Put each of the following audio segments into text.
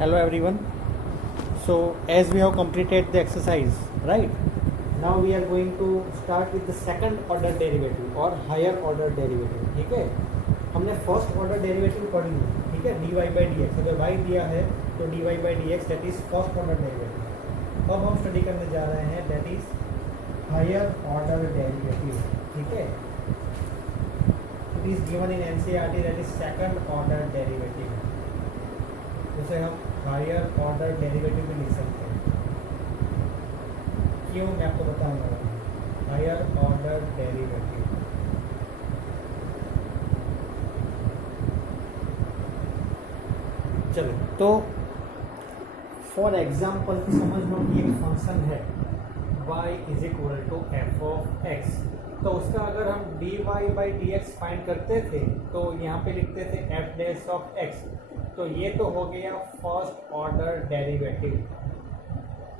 Hello everyone. So as we have completed the exercise, right? Now we are going to start with the second order derivative or higher order derivative. ठीक है, हमने first order derivative पढ़ ली, ठीक है, dy by dx. अगर y दिया है तो dy by dx that is first order derivative. अब हम स्टडी करने जा रहे हैं that is higher order derivative. ठीक है, it is given in NCERT that is second order derivative. उसे हम हायर ऑर्डर डेरिवेटिव भी लिख सकते हैं. क्यों, मैं आपको बताऊंगा. हायर ऑर्डर डेरिवेटिव, चलो तो फॉर एग्जाम्पल समझ लो कि एक फंक्शन है y is equal to f of x. तो उसका अगर हम dy by D x find करते थे तो यहाँ पे लिखते थे एफ डैश ऑफ एक्स. तो ये तो हो गया first order derivative.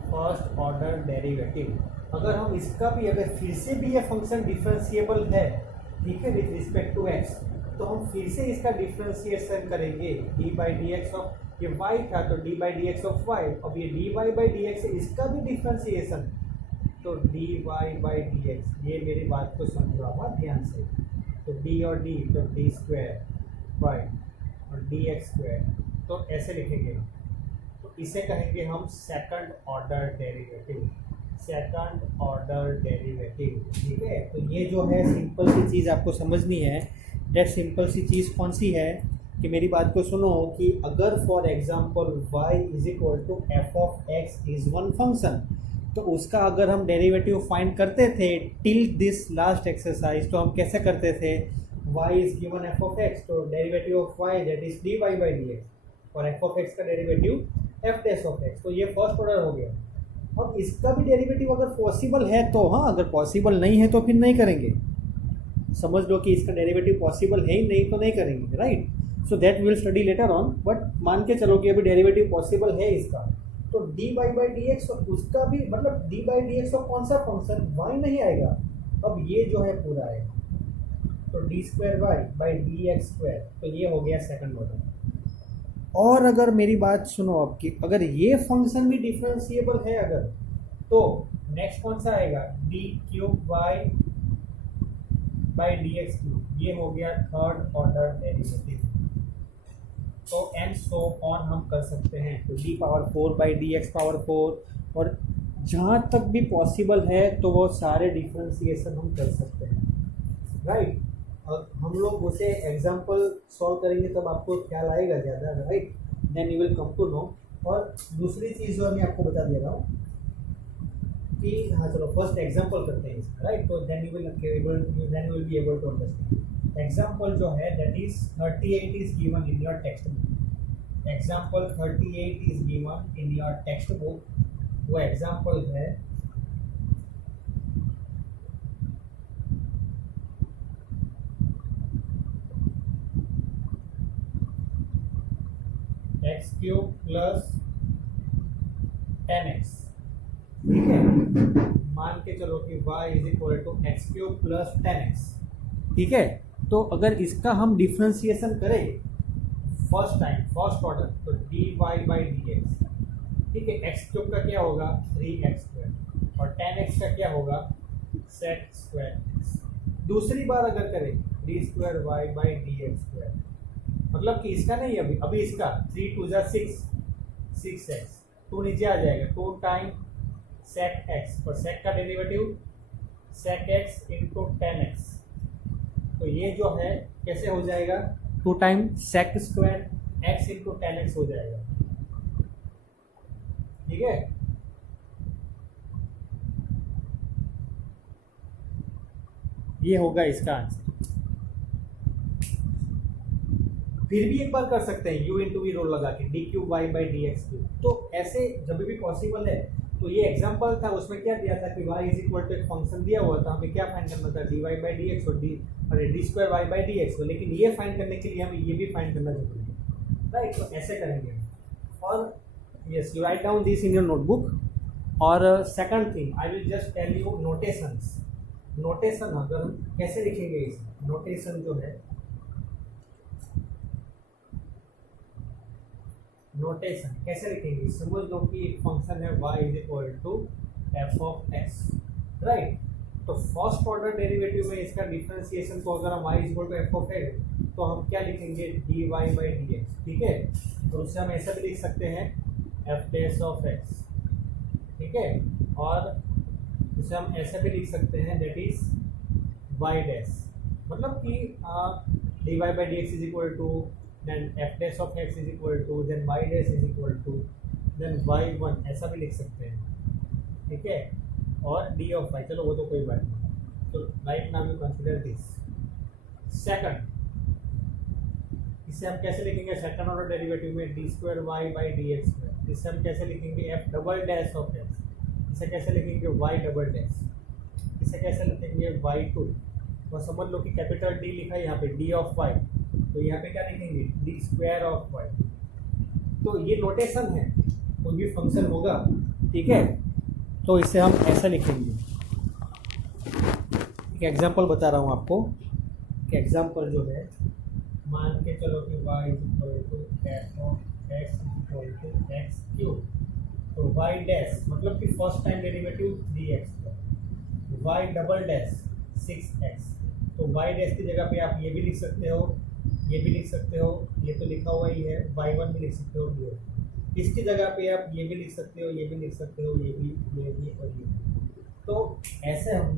First order derivative. अगर हम इसका भी, अगर फिर से भी ये फंक्शन डिफरेंशिएबल है, ठीक है, विथ रिस्पेक्ट टू एक्स, तो हम फिर से इसका डिफरेंशिएशन करेंगे. D by D x of, ये y था तो d by D x of y. अब ये d Y by D x, इसका भी डिफरेंशिएशन, तो d Y by D x. ये मेरी बात को समझो आप ध्यान से. तो d और d, तो डी स्क्वायर वाई और डी एक्स स्क्वायर, तो ऐसे लिखेंगे. तो इसे कहेंगे हम second order derivative. Second order derivative, ठीक है. तो ये जो है सिंपल सी चीज़ आपको समझनी है. दैट सिंपल सी चीज़ कौन सी है कि मेरी बात को सुनो कि अगर for example y is equal to f of x is one function, तो उसका अगर हम डेरिवेटिव फाइंड करते थे टिल दिस लास्ट एक्सरसाइज, तो हम कैसे करते थे. y is given F of x, तो derivative of y that is D Y by D x, और एफ ऑफ एक्स का derivative F dash of x. तो ये फर्स्ट ऑर्डर हो गया. अब इसका भी डेरिवेटिव अगर पॉसिबल है तो हाँ, अगर पॉसिबल नहीं है तो फिर नहीं करेंगे. समझ लो कि इसका डेरिवेटिव पॉसिबल है ही नहीं तो नहीं करेंगे, right. So that will study later on. But मान के चलो कि अभी डेरिवेटिव पॉसिबल है इसका, तो d Y by D x, उसका भी मतलब डी बाई डी एक्स का कौन सा फंक्शन, वाई नहीं आएगा. अब ये जो है पूरा आएगा, तो d square Y by D x square. तो ये हो गया सेकंड ऑर्डर. और अगर मेरी बात सुनो आपकी, अगर ये फंक्शन भी डिफरेंशिएबल है अगर, तो नेक्स्ट कौन सा आएगा, d cube y by D x cube. ये हो गया थर्ड ऑर्डर डेरिवेटिव. तो एंड सो ऑन हम कर सकते हैं. तो d power 4 by D x power 4, और जहाँ तक भी पॉसिबल है तो वो सारे डिफरेंशिएशन हम कर सकते हैं, राइट. और हम लोग उसे एग्जाम्पल सॉल्व करेंगे तब आपको ख्याल आएगा ज़्यादा, right. Then you will come to know. और दूसरी चीज़ जो मैं आपको बता दे रहा हूँ कि हाँ चलो फर्स्ट एग्जाम्पल करते हैं इसका, राइट. तो then you will be able to understand. Example जो है that is 38 is given in your text book. Example 38 is given in your text book. वो एग्जाम्पल है एक्स क्यूब प्लस 10x. ठीक है, मान के चलो कि y is equal to x cube plus 10x. ठीक है, तो अगर इसका हम डिफ्रेंशिएशन करें फर्स्ट टाइम फर्स्ट ऑर्डर, तो d Y by D x. ठीक है, एक्स क्यूब का क्या होगा 3x स्क्वायर, और 10x का क्या होगा सेक स्क्वायर एक्स. दूसरी बार अगर करें d square Y by D x square, मतलब कि इसका नहीं, अभी इसका 3 2 6 6x, 2 नीचे आ जाएगा, 2 टाइम सेक एक्स, और सेक का डेरिवेटिव सेक एक्स इंटू 10x. तो ये जो है कैसे हो जाएगा, 2 time sec square x into 10x हो जाएगा. ठीक है, ये होगा इसका आंसर. फिर भी एक बार कर सकते हैं u इंटू वी रोल लगा के, d cube y by D x cube. तो ऐसे जब भी पॉसिबल है. तो ये एग्जांपल था, उसमें क्या दिया था कि y इज इक्वल टू एक फंक्शन दिया हुआ था, हमें क्या फाइंड करना था, D Y by D x और D square Y by D X को. लेकिन ये फाइंड करने के लिए हमें ये भी फाइंड करना जरूरी है, राइट. तो ऐसे करेंगे. और yes, you write down this in your notebook. और second thing I will just tell you notations. Notation अगर हम कैसे लिखेंगे, इस नोटेशन जो है नोटेशन कैसे लिखेंगे, समझ लो कि एक फंक्शन है y is equal to f of x, right. तो फर्स्ट ऑर्डर डेरिवेटिव में इसका डिफरेंशिएशन को अगर हम y is equal to f of x तो हम क्या लिखेंगे dy बाई डी एक्स, ठीक है। तो उससे हम ऐसा भी लिख सकते हैं एफ डैश ऑफ एक्स, ठीक है। और उसे हम ऐसा भी लिख सकते हैं दैट इज वाई डैश, मतलब कि dy by D x is equal to then f dash of x is equal to then y dash is equal to then y1, ऐसा भी लिख सकते हैं, ठीक है। और d of y, चलो वो तो कोई बात नहीं। तो right now you consider this second, इसे हम कैसे लिखेंगे सेकंड ऑर्डर डेरिवेटिव में d square Y by D x square. इसे हम कैसे लिखेंगे f double dash of x, इसे कैसे लिखेंगे वाई डबल डैश, इसे कैसे लिखेंगे वाई टू। तो समझ लो कि कैपिटल डी लिखा है यहाँ पे डी ऑफ वाई, तो यहाँ पे क्या लिखेंगे डी स्क्वायर ऑफ वाई। तो ये नोटेशन है, कोई भी फंक्शन होगा, ठीक है, तो इसे हम ऐसा लिखेंगे। एक एग्जांपल बता रहा हूँ आपको कि एग्जांपल जो है मान के चलो कि y is equal to f of x is equal to x cube. तो y डैश मतलब कि first time derivative 3x, y double dash 6x। तो y डैश की जगह पे आप ये भी लिख सकते हो, ये भी लिख सकते हो, ये तो लिखा हुआ ही है, y1 भी लिख सकते हो, ये इसकी जगह पे आप ये भी लिख सकते हो, ये भी लिख सकते हो, ये भी और ये। तो ऐसे हम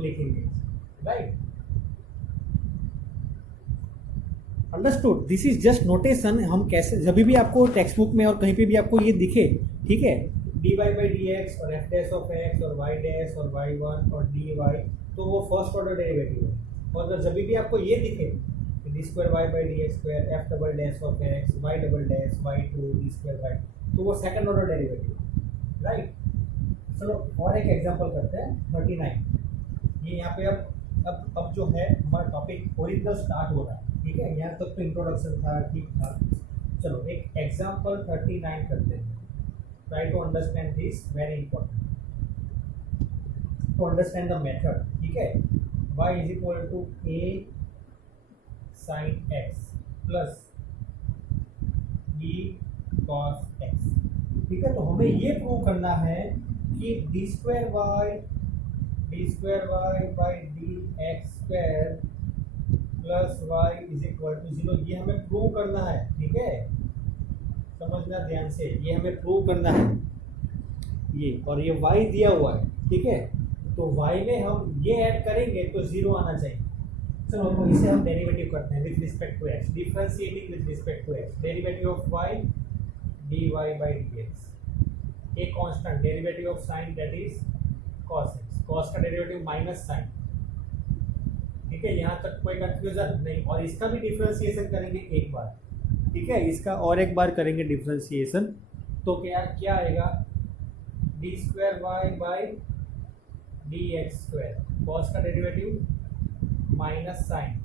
लिखेंगे, right. Understood, this is just notation. हम कैसे जब भी आपको टेक्स्ट बुक में और कहीं पे भी आपको ये दिखे, ठीक है, d Y by D x और एफ डैश ऑफ एक्स और वाई डैश और y1 और डी वाई, तो वो फर्स्ट ऑर्डर डेरिवेटिव है। और जब भी आपको ये दिखे d square Y by D x square f double dash of x y double dash y two d square y, तो वो सेकंड ऑर्डर डेरिवेटिव, राइट। चलो और एक एग्जांपल करते हैं 39। ये यहाँ पे अब जो है हमारा टॉपिक ओरिजिनल स्टार्ट हो रहा है, ठीक है। यहाँ तक तो इंट्रोडक्शन था, ठीक था। चलो एक एग्जांपल 39 करते हैं। Try to understand this, very important to understand the method, ठीक है। y is equal to a sin x plus b cos x, ठीक है। तो हमें ये प्रूव करना है कि d square Y by D x square plus y is equal to 0, ये हमें प्रूव करना है, ठीक है। समझना ध्यान से, ये हमें प्रूव करना है ये, और ये y दिया हुआ है, ठीक है। तो y में हम ये ऐड करेंगे तो 0 आना चाहिए। चलो तो इसे हम डेरिवेटिव करते हैं with respect to x, differentiating with respect to x, derivative of y dy by dx, एक constant derivative of sine that is cos x, cos का डेरिवेटिव माइनस साइन, ठीक है। यहाँ तक कोई कंफ्यूजन नहीं। और इसका भी डिफरेंशिएशन करेंगे एक बार, ठीक है, इसका और एक बार करेंगे डिफरेंशिएशन। तो क्या आएगा d square Y by D x square, cos का डेरिवेटिव माइनस साइन,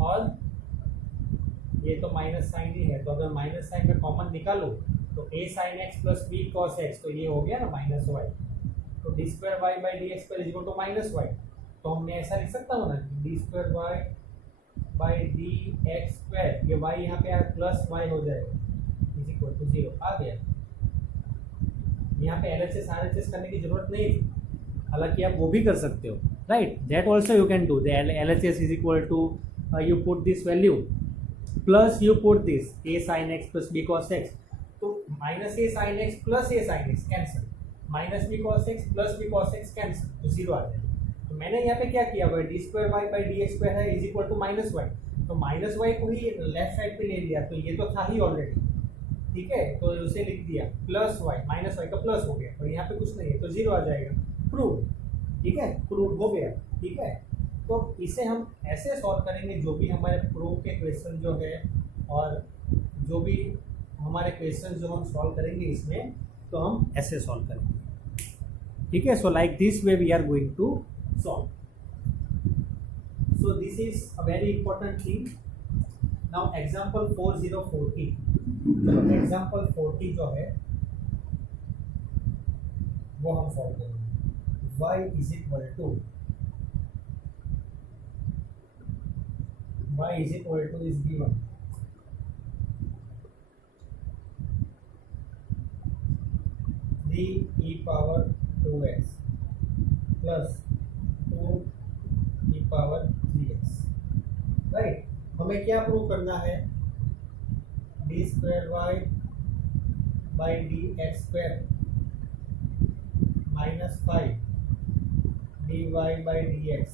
और ये तो माइनस साइन ही है, तो अगर माइनस साइन में कॉमन निकालो तो a sine x plus b cos x, तो ये हो गया ना माइनस वाई। तो d square Y by D x square is equal to minus Y. तो हमने ऐसा लिख सकता हूँ ना d square Y by D x square, ये वाई यहाँ पे प्लस वाई हो जाएगा इज इक्वल टू 0 आ गया। यहाँ पे LHS RHS करने की जरूरत नहीं थी, हालांकि आप वो भी कर सकते हो, right. That also you can do, the LHS is equal to you put this value plus you put this a sin x plus b cos x, तो minus a sin x plus a sin x cancel, minus b cos x plus b cos x cancel, तो 0 आ जाएगा। तो मैंने यहाँ पे क्या किया हुआ है D square Y by D x square है is equal to minus Y, तो माइनस वाई को ही लेफ्ट साइड पे ले लिया, तो ये तो था ही ऑलरेडी, ठीक है। तो उसे लिख दिया प्लस वाई, माइनस वाई का प्लस हो गया, और यहाँ पे कुछ नहीं है तो 0 आ जाएगा, प्रूव, ठीक है, प्रूव हो गया, ठीक है। तो इसे हम ऐसे सॉल्व करेंगे, जो भी हमारे प्रूव के क्वेश्चन जो है और जो भी हमारे क्वेश्चन जो हम सॉल्व करेंगे इसमें, तो हम ऐसे सॉल्व करेंगे, ठीक है। So like this way we are going to solve. So this is a very important thing. Now example 4040, चलो एग्जाम्पल 40 जो है वो हम सॉल्व करेंगे। y is equal two is given 3e⁻²x plus 2e⁻3x, right. हमें क्या प्रूव करना है, d²y/dx² minus 5dy/dx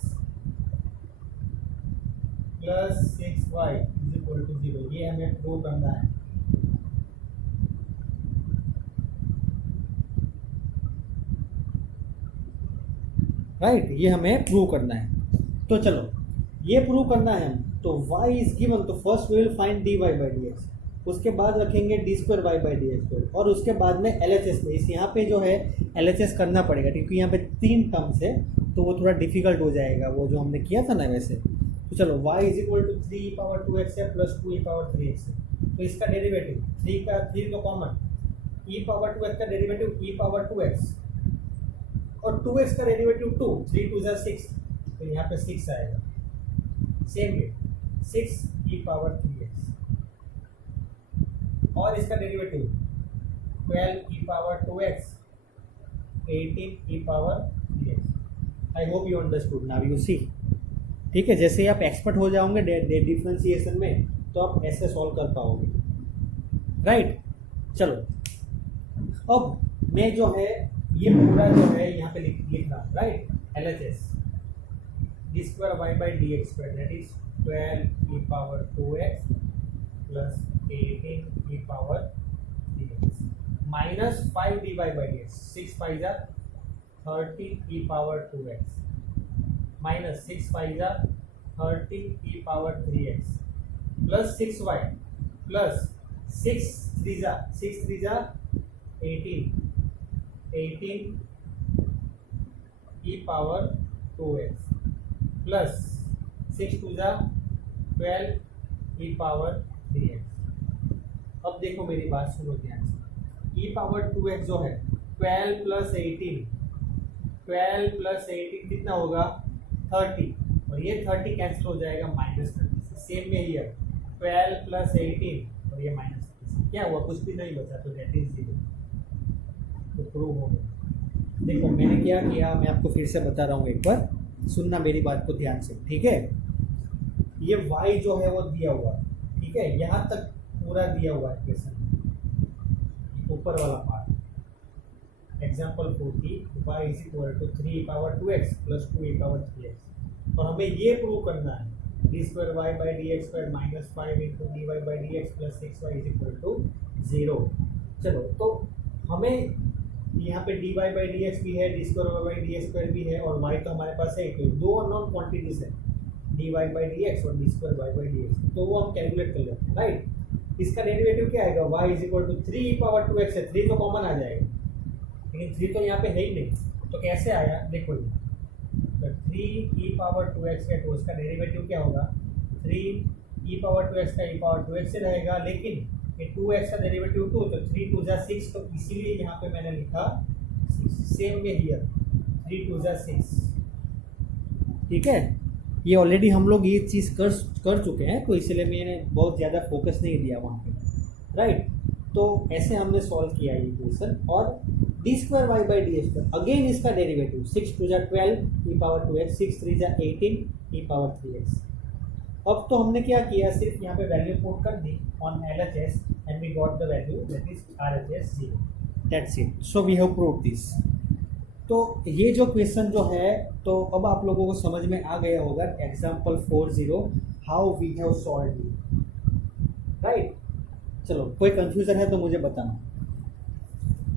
plus 6y = 0, ये हमें प्रूव करना है। राइट, ये हमें प्रूव करना है। तो चलो ये प्रूव करना है हम, तो y इज गिवन, तो first we will find dy/dx, उसके बाद रखेंगे d²y/dx² और उसके बाद में LHS में इस यहाँ पे जो है LHS करना पड़ेगा क्योंकि यहाँ पे 3 टर्म्स है तो वो थोड़ा डिफिकल्ट हो जाएगा, वो जो हमने किया था ना वैसे। तो चलो y = 3e⁻²x है प्लस 2e⁻3x है, तो इसका डेरिवेटिव 3 का कॉमन, e⁻2x का डेरिवेटिव e⁻2x और 2x का डेरिवेटिव 2, 3 2 = 6, तो यहाँ पे 6 आएगा। सेम वे 6e⁻3x और इसका derivative 12e⁻2x 18e⁻3x। I hope you understood, now you see. ठीक है, जैसे ही आप एक्सपर्ट हो जाओगे डिफरेंशिएशन में तो आप ऐसे सॉल्व कर पाओगे, राइट। चलो अब मैं जो है ये पूरा जो है यहाँ पे लिखना, right. LHS d²y/dx² that is 12e⁻2x plus 18e⁻3x minus 5dy/dx, 6 5 = 30e⁻2x minus 6 5 = 30e⁻3x plus 6y plus 6 3 = 18 18e⁻2x plus 6 2 = 12e⁻3x। अब देखो मेरी बात सुनो ध्यान से, e⁻2x जो है 12 प्लस 18 कितना होगा 30, और ये 30 कैंसिल हो जाएगा -30 से। सेम में हियर 12 प्लस 18 और ये -30, क्या हुआ, कुछ भी नहीं बचा, तो दैट इज 0। तो प्रूव हो गया। देखो मैंने क्या किया, मैं आपको फिर से बता रहा हूँ, एक बार सुनना मेरी बात को ध्यान से, ठीक है। ये y जो है वो दिया हुआ है, ठीक है, यहाँ तक पूरा दिया हुआ है क्वेश्चन, ऊपर वाला part. Example 40 y = 3e⁻2x plus 2e⁻3x, और हमें ये प्रूव करना है d²y/dx² minus 5 dy/dx plus 6y = 0। चलो तो हमें यहाँ पे dy/dx भी है, d²y/dx² भी है, और y तो हमारे पास है, तो 2 अननोन क्वांटिटीज है dy/dx और d²y/dx, तो वो हम कैलकुलेट कर लेते हैं, राइट। इसका डेरिवेटिव क्या आएगा, y = 3e⁻2x है, 3 तो कॉमन आ जाएगा, लेकिन 3 तो यहाँ पे है ही नहीं, तो कैसे आया देखो, तो 3e⁻2x है तो उसका डेरिवेटिव क्या होगा, 3e⁻2x का e⁻2x से रहेगा, लेकिन ये 2x का डेरिवेटिव 2, तो 3 2 = 6, तो इसीलिए यहाँ पे मैंने लिखा 6। सेम में हियर 3 2 = 6, ठीक है। ये ऑलरेडी हम लोग ये चीज़ कर चुके हैं, तो इसलिए मैंने बहुत ज़्यादा फोकस नहीं दिया वहाँ पे, राइट। तो ऐसे हमने सॉल्व किया ये क्वेश्चन, और d²y/dx अगेन इसका डेरिवेटिव 6 2 = 12e⁻2x 6 3 = 18e⁻3x। अब तो हमने क्या किया, सिर्फ यहाँ पे वैल्यू पुट कर दी on LHS and we got the value that is RHS 0, that's it. So we have proved this. तो ये जो क्वेश्चन जो है, तो अब आप लोगों को समझ में आ गया होगा example 40 how we have solved it, right. चलो कोई कंफ्यूजन है तो मुझे बताना।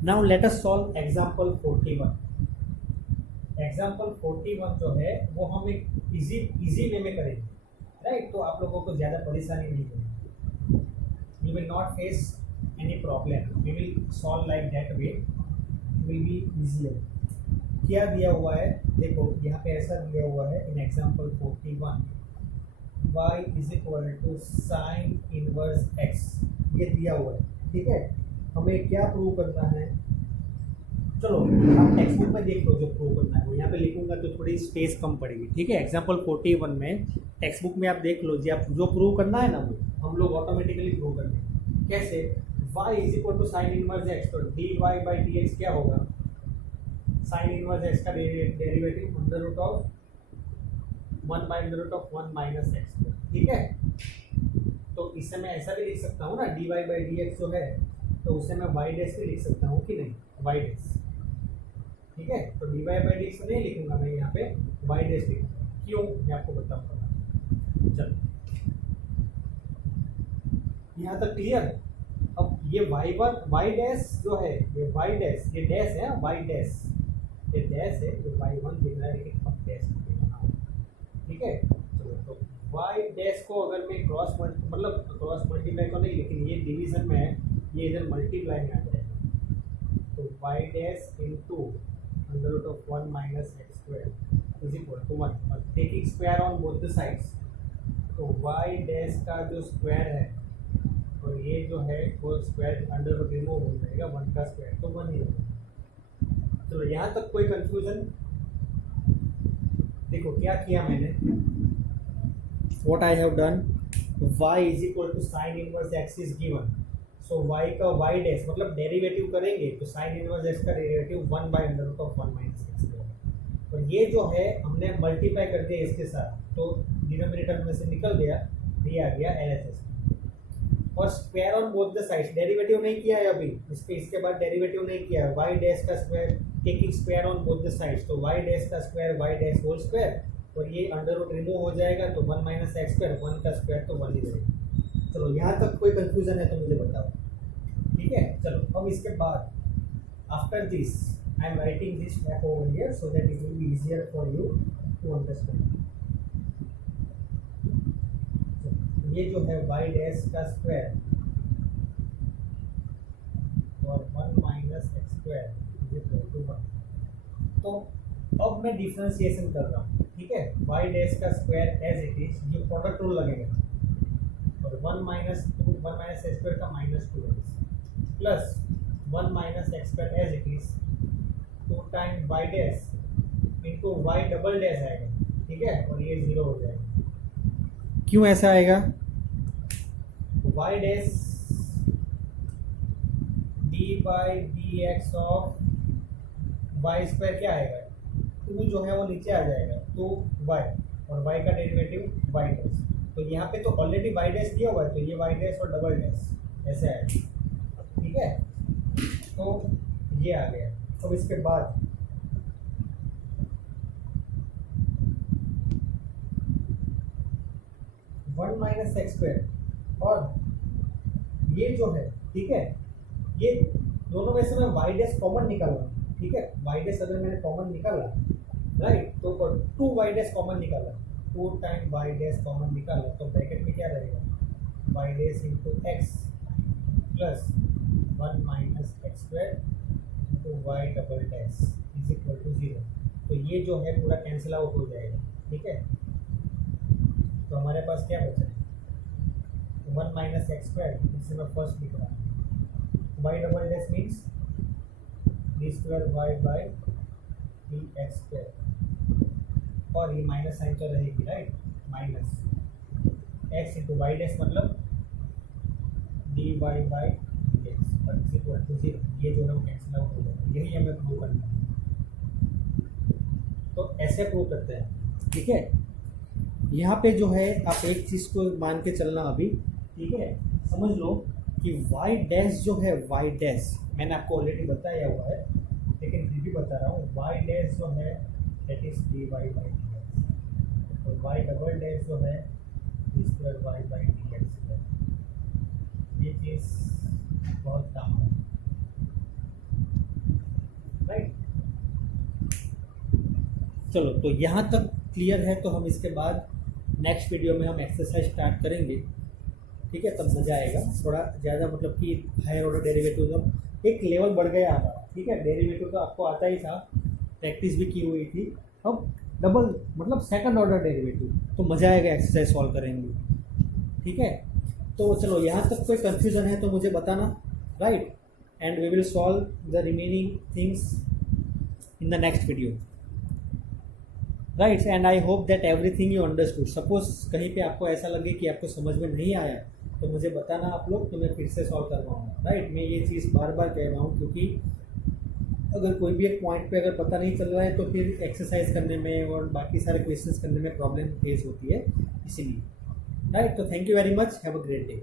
Now let us solve example 41। Example 41 जो है वो हम एक इजी वे में करेंगे, राइट। तो आप लोगों को ज़्यादा परेशानी नहीं होगी, you will not face any problem, we will solve like that way, it will be easier. क्या दिया हुआ है देखो, यहाँ पे ऐसा दिया हुआ है in example 41 y = sin inverse x, ये दिया हुआ है, ठीक है। हमें क्या प्रूव करना है, चलो आप टेक्स्ट बुक में देख लो जो प्रूव करना है, वो यहाँ पे लिखूंगा तो थोड़ी स्पेस कम पड़ेगी, ठीक है। एग्जाम्पल 41 में टेक्स्ट बुक में आप देख लो जी, आप जो प्रूव करना है ना वो हम लोग ऑटोमेटिकली प्रूव कर देंगे। कैसे, y is equal to sine inverse x, तो dy बाई डी एक्स क्या होगा, साइन इनवर्स एक्स का derivative under root of 1 by under root of 1 minus x, ठीक है। तो इससे मैं ऐसा भी लिख सकता हूँ ना, dy बाई डी एक्स जो है तो उसे मैं y डैश भी लिख सकता हूँ कि नहीं, y डैश, ठीक है। तो dy बाई डी एक्स नहीं लिखूंगा मैं, यहाँ पे y डैश लिखूंगा, क्यों मैं आपको बताऊंगा। चलो यहाँ तक क्लियर। अब ये y डैश जो है, ये y डैश, ये डैश है y डैश, ये डैश है, ये y1 दिख रहा है लेकिन अब डैश दिखना, ठीक है। तो y डैश को अगर मैं क्रॉस मल्टीप्लाई तो नहीं, लेकिन ये डिवीजन में है, ये इधर मल्टीप्लाई में आ जाएगा, तो y dash into under root of 1 minus x square is equal to 1, और taking square on both the sides, तो y डैश का जो स्क्वायर है और ये जो है वो स्क्वायर अंडर रूट रिमूव हो जाएगा, 1 का स्क्वायर तो 1 ही होगा। चलो यहाँ तक कोई कंफ्यूजन? देखो क्या किया मैंने, what I have done, y is equal to sine inverse x is given, so y का y डैश मतलब डेरिवेटिव करेंगे तो साइन इनवर्स एक्स का derivative 1 by under root of 1 minus x होगा, और ये जो है हमने मल्टीप्लाई कर दिया इसके साथ, तो डिनोमिनेटर में से निकल गया, ये आ गया LHS, और square on both the sides, derivative नहीं किया है अभी, इसके बाद डेरिवेटिव नहीं किया है, y डैश का square taking square on both the sides, तो y डैश का square y dash whole square, और ये अंडर रूट रिमूव हो जाएगा तो 1 माइनस एक्स स्क्वायर, 1 का स्क्वायर तो 1 ही रहेगा। चलो यहाँ तक कोई कंफ्यूजन है तो मुझे बताओ, ठीक है। चलो अब इसके बाद after this I am writing this back over here so that it will be easier for you to understand. ये जो है y डैश का स्क्वायर और 1 minus x square is equal to 1, तो अब मैं डिफरेंशिएशन कर रहा हूँ, ठीक है। y डैश का स्क्वायर एज इट इज, जो प्रोडक्ट रूल लगेगा, और 1 माइनस एक्स स्क्वायर का minus 2x plus 1 minus x square as it is 2 time y dash into y double dash आएगा, ठीक है, और ये 0 हो जाएगा। क्यों ऐसा आएगा, y dash d by D x of y square क्या आएगा, 2 जो है वो नीचे आ जाएगा, 2y, और y का डेरिवेटिव y डैश, तो यहाँ पे तो ऑलरेडी y डैश दिया हुआ है, तो ये y डैश और डबल डैश ऐसे आएगा, ठीक है। तो ये आ गया। अब इसके बाद वन माइनस एक्स स्क्वायर, और ये जो है, ठीक है, ये दोनों में से मैं y डैश कॉमन निकाला, ठीक है, y डैश अगर मैंने कॉमन निकाला, राइट, तो 2y डैश कॉमन निकाला, 2 टाइम y डैश कॉमन निकाला, तो ब्रैकेट में क्या रहेगा, y dash into x plus 1 minus x square into y double dash is equal to 0, तो ये जो है पूरा कैंसिल आउट हो जाएगा, ठीक है। तो हमारे पास क्या बचा है, 1 माइनस एक्स स्क्वायर, इससे मैं फर्स्ट लिख रहा हूँ, y double dash means D square Y by D x square, और ये माइनस साइन तो रहेगी, right, minus X into Y dash मतलब D Y by D x और इज इक्वल टू 0, ये जो है वो कैंसिल आउट हो जाएगा, यही हमें प्रूव करना है। तो ऐसे प्रूव करते हैं, ठीक है। यहाँ पे जो है आप एक चीज़ को मान के चलना अभी, ठीक है, समझ लो कि y डैश जो है, y डैश मैंने आपको ऑलरेडी बताया हुआ है, लेकिन फिर भी बता रहा हूँ, y डैश जो है that is D Y by D x, और y डबल डैश जो है D square Y by D x है। ये चीज़ बहुत काम है, राइट। चलो तो यहाँ तक क्लियर है, तो हम इसके बाद नेक्स्ट वीडियो में हम एक्सरसाइज स्टार्ट करेंगे, ठीक है, तब मज़ा आएगा थोड़ा ज़्यादा, मतलब कि हायर ऑर्डर डेरिवेटिव अब एक लेवल बढ़ गया हमारा, ठीक है। डेरिवेटिव तो आपको आता ही था, प्रैक्टिस भी की हुई थी, अब डबल मतलब सेकंड ऑर्डर डेरिवेटिव, तो मज़ा आएगा, एक्सरसाइज सॉल्व करेंगे, ठीक है। तो चलो यहाँ तक कोई कन्फ्यूज़न है तो मुझे बताना, right, and we will solve the remaining things in the next video, right. And I hope that everything you understood. Suppose कहीं पे आपको ऐसा लगे कि आपको समझ में नहीं आया तो मुझे बताना आप लोग, तो मैं फिर से सॉल्व करवाऊँगा, राइट। मैं ये चीज़ बार बार कह रहा हूँ क्योंकि अगर कोई भी एक पॉइंट पे अगर पता नहीं चल रहा है तो फिर एक्सरसाइज करने में और बाकी सारे क्वेश्चंस करने में प्रॉब्लम फेस होती है, इसीलिए, राइट। तो thank you very much, have a great day.